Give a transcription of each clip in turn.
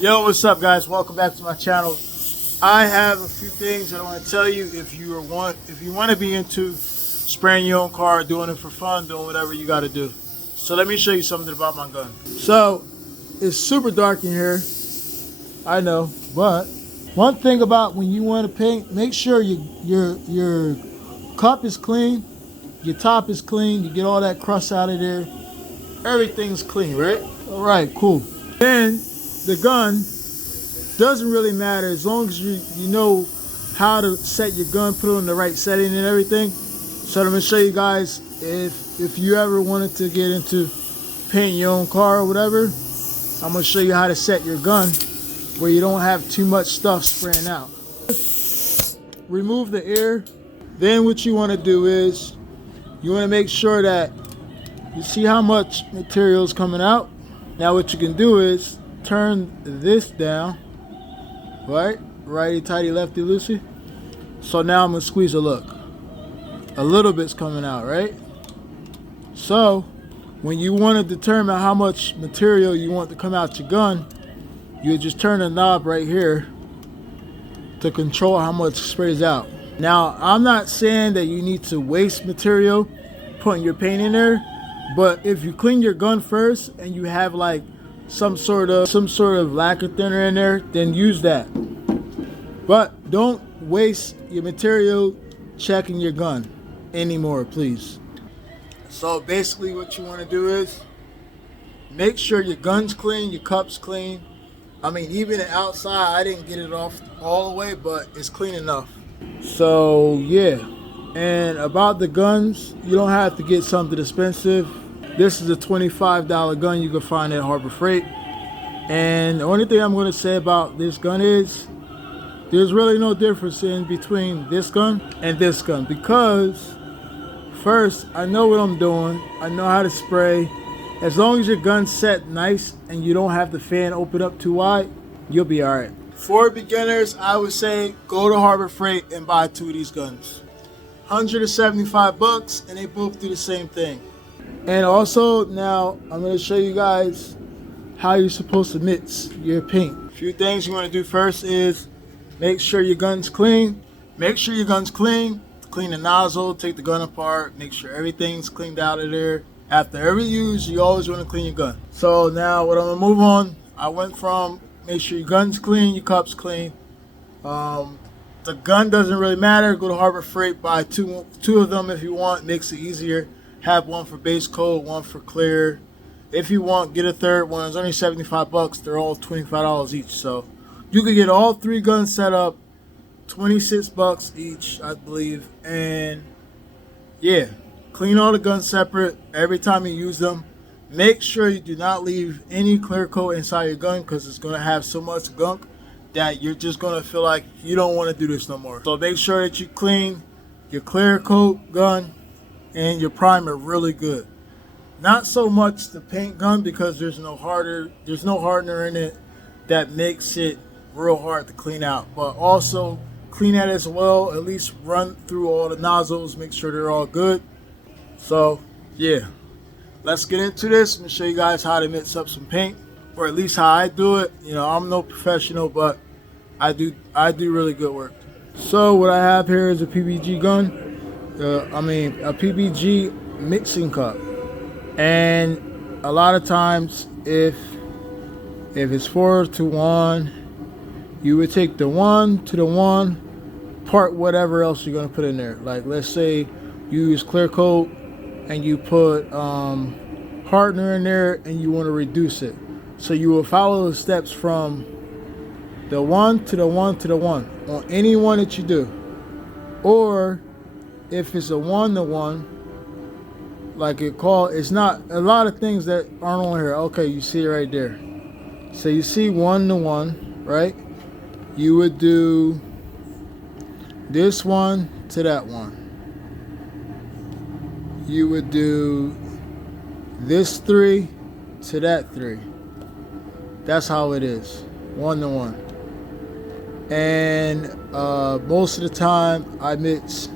Yo, what's up, guys? Welcome back to my channel. I have a few things that I want to tell you if you want to be into spraying your own car, doing it for fun, doing whatever you got to do. So let me show you something about my gun. So it's super dark in here, I know, but one thing about when you want to paint, make sure your cup is clean, your top is clean, you get all that crust out of there, everything's clean, right? All right, cool. Then the gun doesn't really matter as long as you know how to set your gun, put it on the right setting and everything. So I'm gonna show you guys if you ever wanted to get into painting your own car or whatever, I'm gonna show you how to set your gun where you don't have too much stuff spraying out. Remove the air. Then what you want to do is you want to make sure that you see how much material is coming out. Now what you can do is turn this down, right? Righty tighty, lefty loosey. So now I'm gonna squeeze a look. A little bit's coming out, right? So when you want to determine how much material you want to come out your gun, you just turn the knob right here to control how much sprays out. Now I'm not saying that you need to waste material putting your paint in there, but if you clean your gun first and you have like some sort of lacquer thinner in there, then use that. But don't waste your material checking your gun anymore, please. So basically what you want to do is make sure your gun's clean, your cup's clean. I mean, even the outside, I didn't get it off all the way, but it's clean enough. So yeah, and about the guns, you don't have to get something expensive. This is a $25 gun you can find at Harbor Freight. And the only thing I'm going to say about this gun is there's really no difference in between this gun and this gun, because first, I know what I'm doing. I know how to spray. As long as your gun's set nice and you don't have the fan open up too wide, you'll be all right. For beginners, I would say go to Harbor Freight and buy 2 of these guns. 175 bucks, and they both do the same thing. And also, now I'm going to show you guys how you're supposed to mix your paint. A few things you want to do first is make sure your gun's clean. Make sure your gun's clean. Clean the nozzle, take the gun apart, make sure everything's cleaned out of there. After every use, you always want to clean your gun. So now what I'm going to move on, I went from make sure your gun's clean, your cup's clean. The gun doesn't really matter. Go to Harbor Freight, buy two of them if you want. Makes it easier. Have one for base coat, one for clear. If you want, get a third one. It's only 75 bucks. They're all $25 each. So you can get all 3 guns set up, 26 bucks each, I believe. And yeah, clean all the guns separate every time you use them. Make sure you do not leave any clear coat inside your gun, because it's going to have so much gunk that you're just going to feel like you don't want to do this no more. So make sure that you clean your clear coat gun and your primer really good. Not so much the paint gun, because there's no hardener in it that makes it real hard to clean out. But also clean that as well. At least run through all the nozzles, make sure they're all good. So yeah, let's get into this. I'm gonna show you guys how to mix up some paint, or at least how I do it. You know, I'm no professional, but I do really good work. So what I have here is a PBG gun. A PBG mixing cup. And a lot of times, if it's 4-to-1, you would take the 1 to the 1, part whatever else you're gonna put in there. Like let's say you use clear coat and you put hardener in there and you want to reduce it. So you will follow the steps from the 1 to the 1 to the 1 on any one that you do. Or if it's a 1-to-1, like it's not a lot of things that aren't on here. Okay, you see it right there. So you see 1-to-1, right? You would do this one to that one. You would do this 3 to that 3. That's how it is, 1-to-1. And most of the time I mix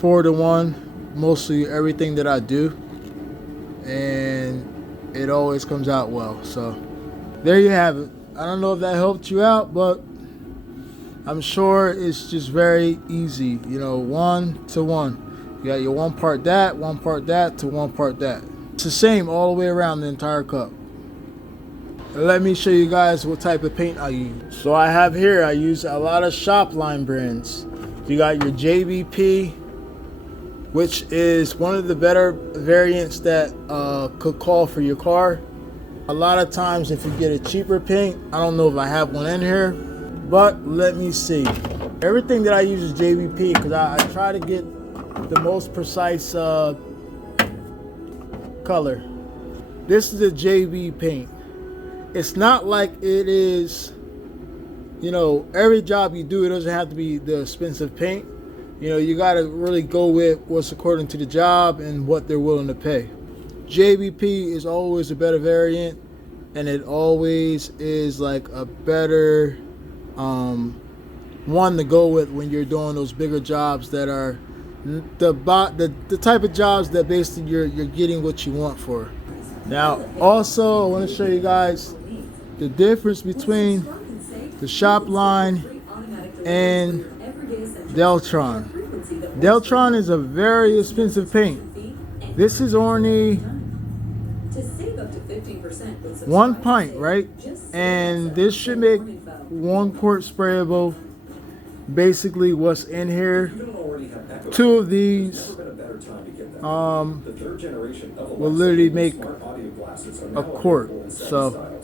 4-to-1, mostly everything that I do. And it always comes out well. So there you have it. I don't know if that helped you out, but I'm sure it's just very easy, you know, 1 to 1. You got your 1 part that, 1 part that to 1 part that. It's the same all the way around the entire cup. Let me show you guys what type of paint I use. So I have here, I use a lot of Shopline brands. You got your JBP, which is one of the better variants that could call for your car. A lot of times if you get a cheaper paint, I don't know if I have one in here, but let me see. Everything that I use is JBP because I try to get the most precise color. This is a JB paint. It's not like it is, you know, every job you do, it doesn't have to be the expensive paint. You know, you got to really go with what's according to the job and what they're willing to pay. JBP is always a better variant, and it always is like a better one to go with when you're doing those bigger jobs that are the type of jobs that basically you're getting what you want for. Now, also, I want to show you guys the difference between the Shopline and Deltron. Deltron is a very expensive paint. This is only 1 pint, right? And this should make 1 quart sprayable. Basically, what's in here, 2 of these will literally make a quart. So,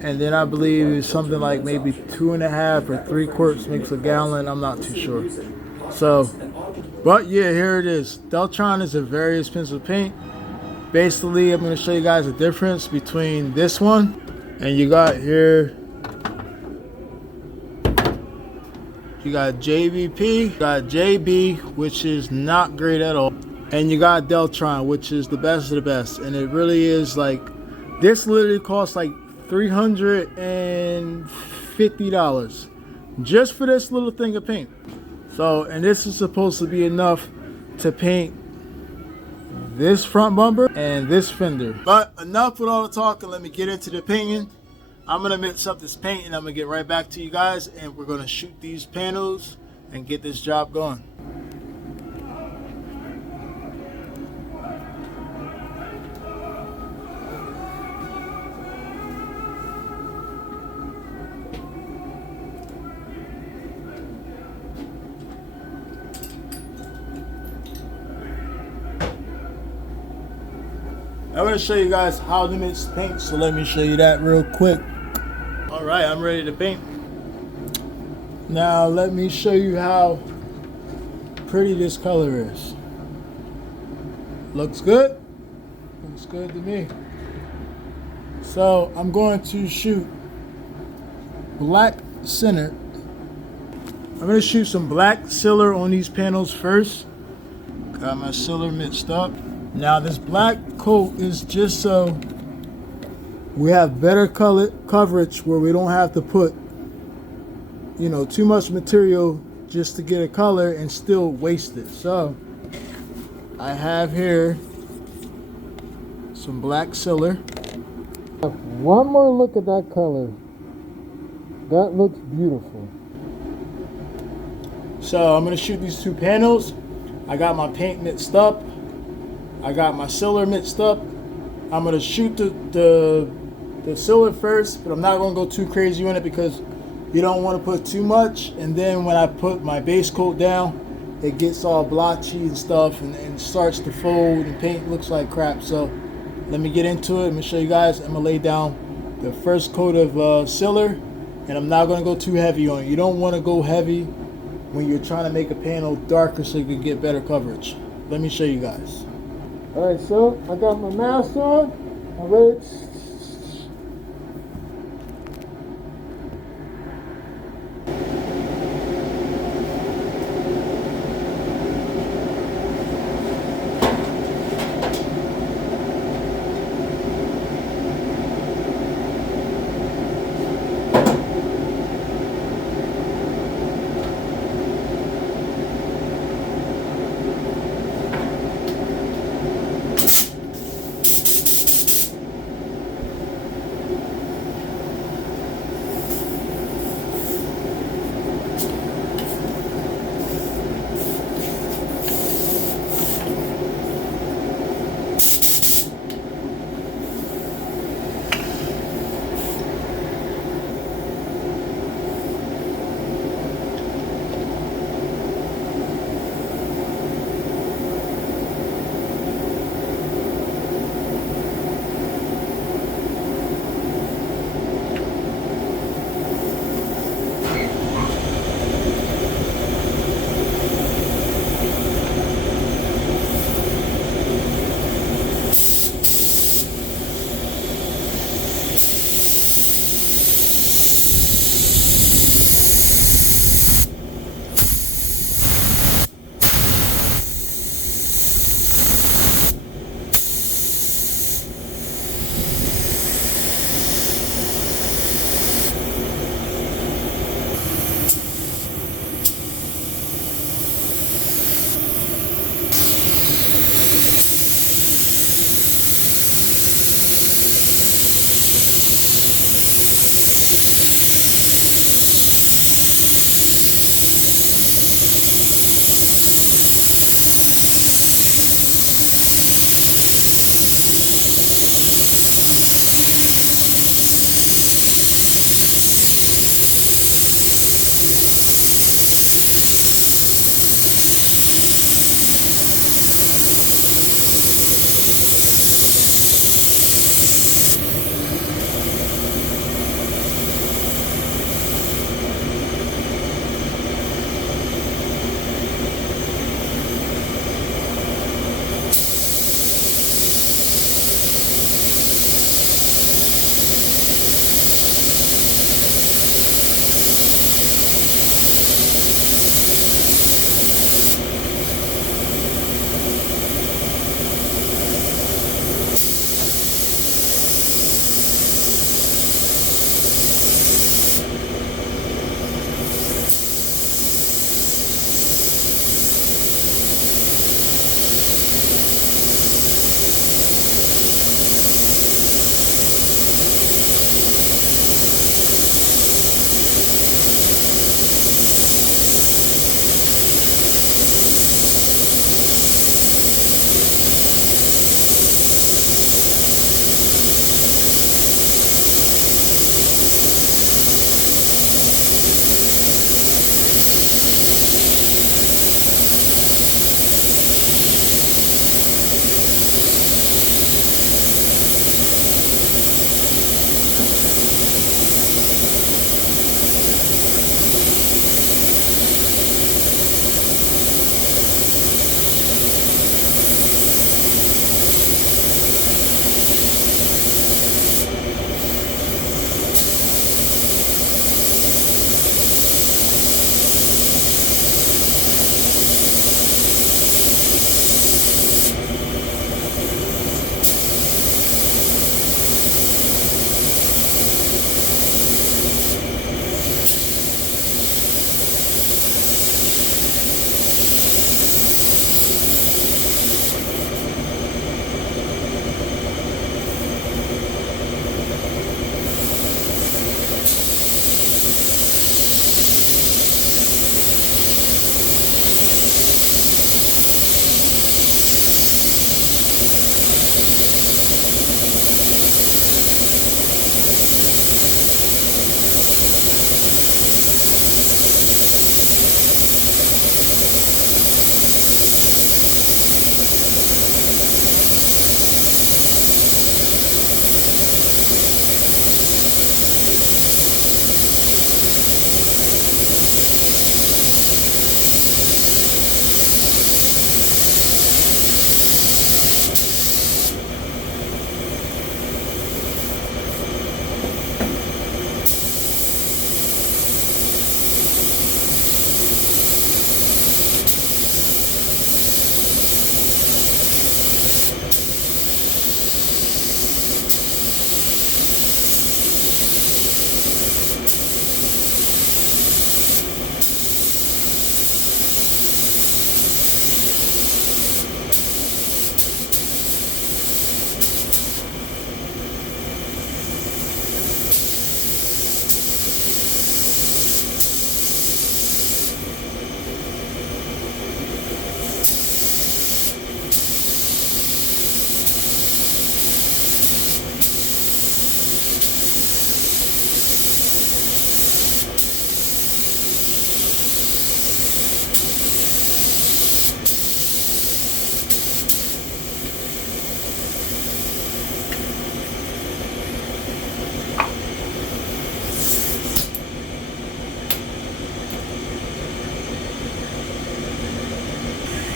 and then I believe it's something like maybe 2.5 or 3 quarts makes a gallon. I'm not too sure. So, but yeah, here it is. Deltron is a very expensive paint. Basically, I'm going to show you guys the difference between this one and you got here. You got JBP, you got JB, which is not great at all, and you got Deltron, which is the best of the best. And it really is like, this literally costs like $350 just for this little thing of paint. So, and this is supposed to be enough to paint this front bumper and this fender. But enough with all the talking, let me get into the painting. I'm gonna mix up this paint and I'm gonna get right back to you guys, and we're gonna shoot these panels and get this job going. I'm going to show you guys how to mix paint, so let me show you that real quick. Alright, I'm ready to paint. Now let me show you how pretty this color is. Looks good? Looks good to me. So I'm going to shoot black center. I'm going to shoot some black sealer on these panels first. Got my sealer mixed up. Now this black coat is just so we have better color coverage where we don't have to put, you know, too much material just to get a color and still waste it. So I have here some black sealer. One more look at that color. That looks beautiful. So I'm gonna shoot these 2 panels. I got my paint mixed up. I got my sealer mixed up. I'm gonna shoot the sealer first, but I'm not gonna go too crazy on it because you don't want to put too much, and then when I put my base coat down, it gets all blotchy and stuff and starts to fold and paint looks like crap. So let me get into it. I'm gonna show you guys. I'm gonna lay down the first coat of sealer, and I'm not gonna go too heavy on it. You don't want to go heavy when you're trying to make a panel darker so you can get better coverage. Let me show you guys. Alright, so I got my mask on. I'm ready.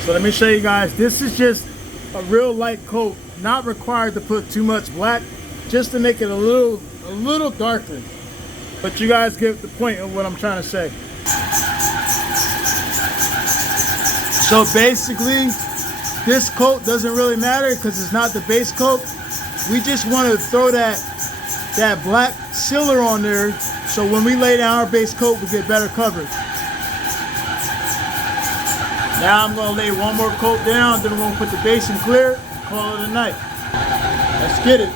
So let me show you guys. This is just a real light coat, not required to put too much black, just to make it a little darker. But you guys get the point of what I'm trying to say. So basically, this coat doesn't really matter because it's not the base coat. We just want to throw that black sealer on there, so when we lay down our base coat, we get better coverage. Now I'm going to lay one more coat down, then we're going to put the base in clear and call it a night. Let's get it.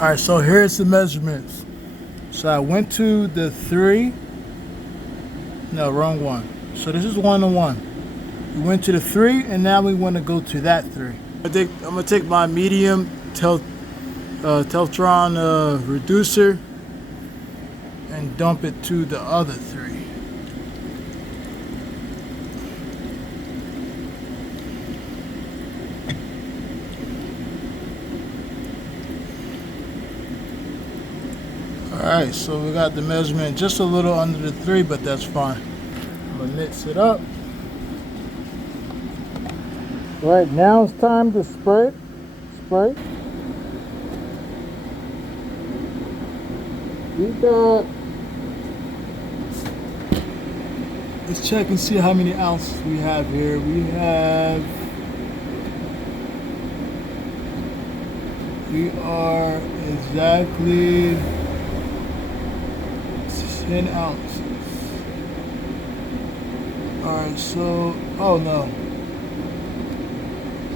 All right, so here's the measurements. So I went to the 3. No, wrong one. So this is 1-1. We went to the 3, and now we want to go to that 3. I'm gonna take my medium Teltron reducer and dump it to the other 3. Alright, so we got the measurement just a little under the 3, but that's fine. I'm gonna mix it up. Right, now it's time to spray. Spray. Let's check and see how many ounces we have here. We are exactly 10 ounces. Alright, so, oh no.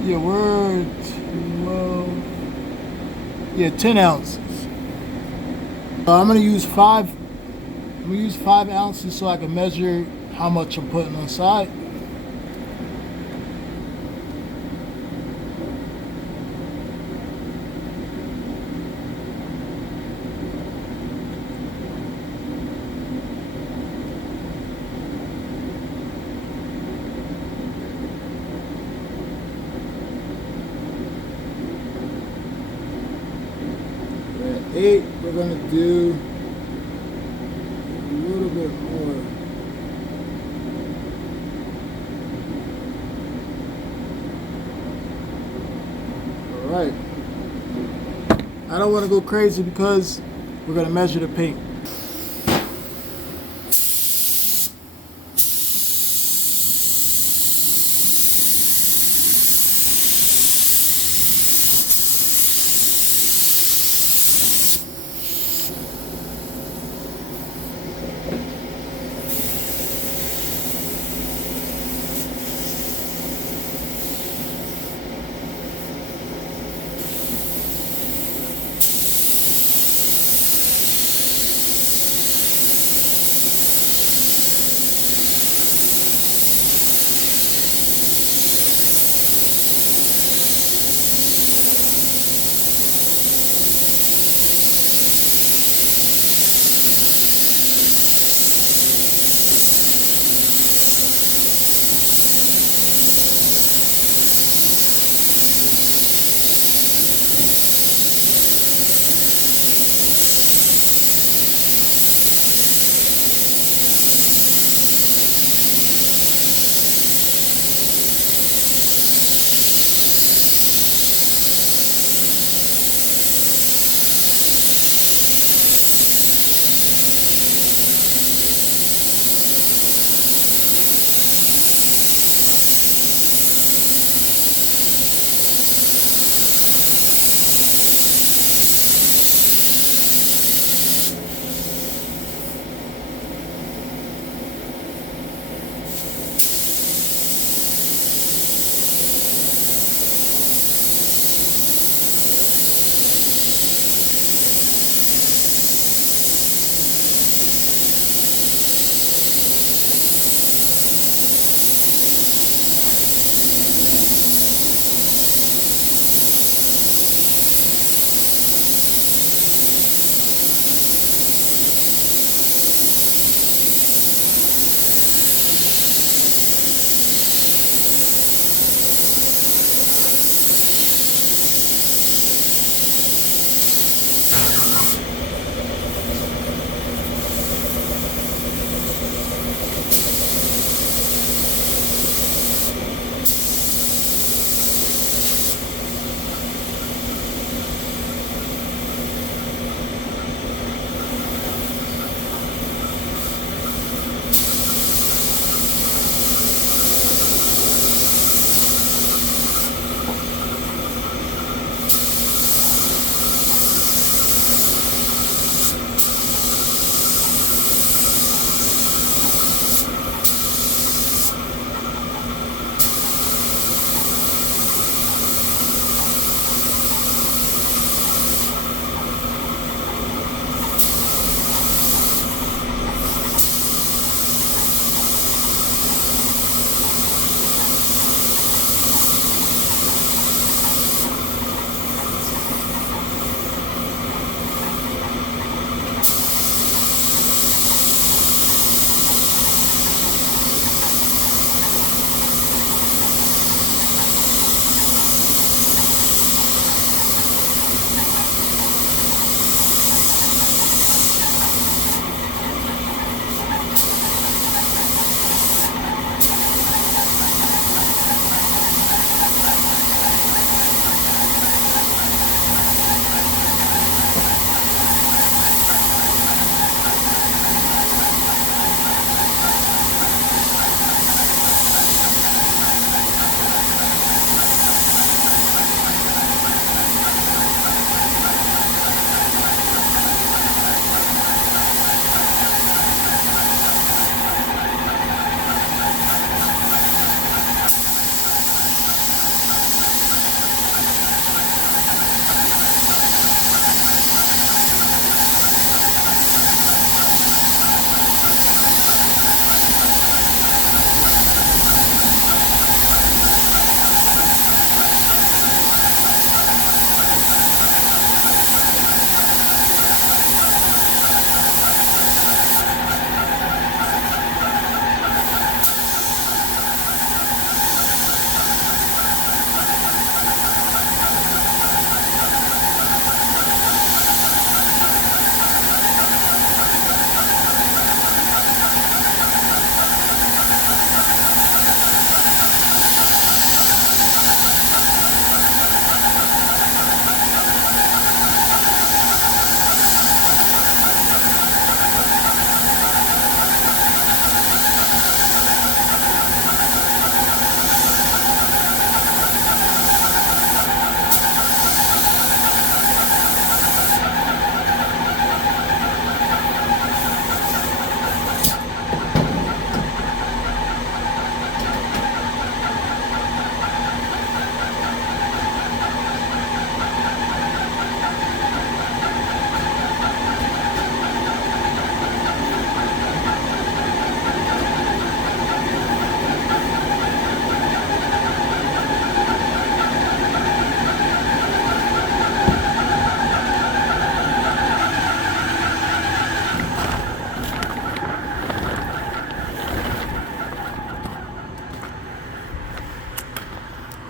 Yeah, we're 12. Yeah, 10 ounces. I'm gonna use 5 ounces so I can measure how much I'm putting inside. At 8, we're gonna do a little bit more. Alright. I don't want to go crazy because we're going to measure the paint.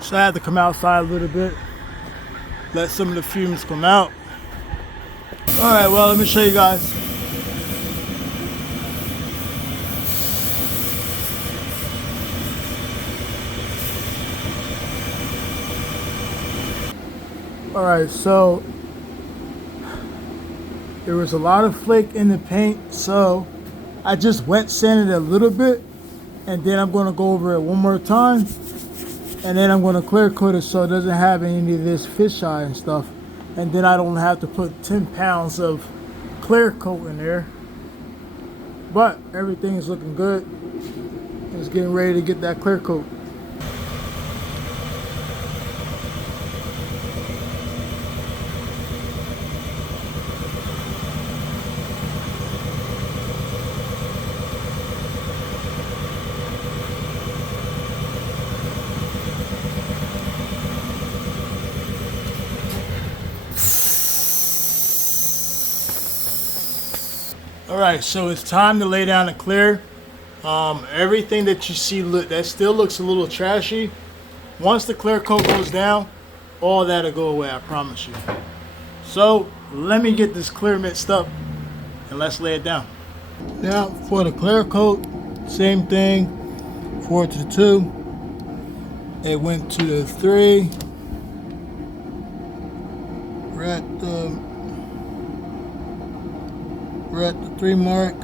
So I had to come outside a little bit, let some of the fumes come out. All right, well, let me show you guys. All right, so there was a lot of flake in the paint, so I just wet sanded it a little bit, and then I'm gonna go over it one more time, and then I'm gonna clear coat it so it doesn't have any of this fisheye and stuff, and then I don't have to put 10 pounds of clear coat in there. But everything is looking good. It's getting ready to get that clear coat. All right, so it's time to lay down and clear. Everything that you see that still looks a little trashy, once the clear coat goes down, all that'll go away, I promise you. So let me get this clear mixed up and let's lay it down. Now for the clear coat, same thing, 4 to the 2. It went to the 3. We're at the 3 mark.